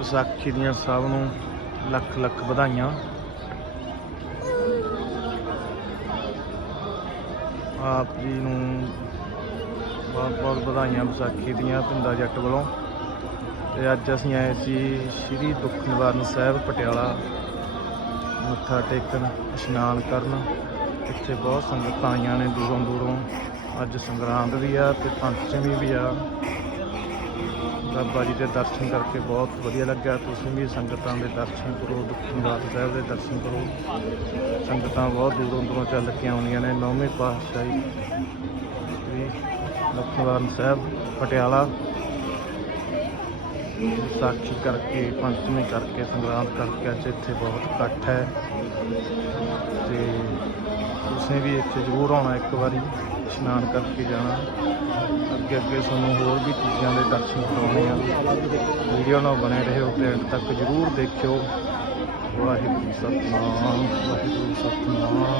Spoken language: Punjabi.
ਵਿਸਾਖੀ ਦੀਆਂ ਸਭ ਨੂੰ ਲੱਖ ਲੱਖ ਵਧਾਈਆਂ। ਆਪ ਜੀ ਨੂੰ ਬਹੁਤ ਬਹੁਤ ਵਧਾਈਆਂ ਵਿਸਾਖੀ ਦੀਆਂ ਪਿੰਡਾ ਜੱਟ ਵੱਲੋਂ। ਤੇ ਅੱਜ ਅਸੀਂ ਆਏ ਸੀ ਸ਼੍ਰੀ ਦੁੱਖ ਨਿਵਾਰਨ ਸਾਹਿਬ ਪਟਿਆਲਾ। ਮੱਥਾ ਟੇਕਣ, ਇਸ਼ਨਾਨ ਕਰਨ। ਇੱਥੇ ਬਹੁਤ ਸੰਗਤਾਂ ਆਈਆਂ ਨੇ ਦੂਰੋਂ ਦੂਰੋਂ। ਅੱਜ ਸੰਗਰਾਂਦ ਵੀ ਆ ਤੇ ਪੰਚਮੀ ਵੀ ਆ। ਬਾਬਾ ਜੀ ਦੇ ਦਰਸ਼ਨ ਕਰਕੇ ਬਹੁਤ ਵਧੀਆ ਲੱਗਿਆ। ਤੁਸੀਂ ਵੀ ਸੰਗਤਾਂ ਦੇ ਦਰਸ਼ਨ ਕਰੋ ਦੁੱਖ ਸਾਹਿਬ ਦੇ ਦਰਸ਼ਨ ਕਰੋ। ਸੰਗਤਾਂ ਬਹੁਤ ਦੂਰੋਂ ਦੂਰੋਂ ਚੱਲ ਕੇ ਆਉਂਦੀਆਂ ਨੇ, ਨੌਵੇਂ ਪਾਤਸ਼ਾਹੀ ਸ੍ਰੀ ਦੁੱਖ ਸਾਹਿਬ, ਪਟਿਆਲਾ। ਸਾਖੀ ਕਰਕੇ, ਪੰਚਮੀ ਕਰਕੇ ਸੰਗਰਾਮ ਕਰਕੇ ਅੱਜ ਇੱਥੇ ਬਹੁਤ ਇਕੱਠ ਹੈ। ਤੇ ਤੁਸੀਂ ਵੀ ਇੱਥੇ ਜ਼ਰੂਰ ਆਉਣਾ ਇੱਕ ਵਾਰੀ, ਇਸ਼ਨਾਨ ਕਰਕੇ ਜਾਣਾ। ਅੱਗੇ ਅੱਗੇ ਤੁਹਾਨੂੰ ਹੋਰ ਵੀ ਚੀਜ਼ਾਂ ਦੇ ਦਰਸ਼ਨ ਕਰਾਉਣੇ ਆ। ਵੀਡੀਓ ਨਾਲ ਬਣੇ ਰਹੋ ਤੇ ਐਂਡ ਤੱਕ ਜ਼ਰੂਰ ਦੇਖਿਓ। ਵਾਹਿਗੁਰੂ ਸਤਨਾਮ ਵਾਹਿਗੁਰੂ ਸਤਨਾਮ।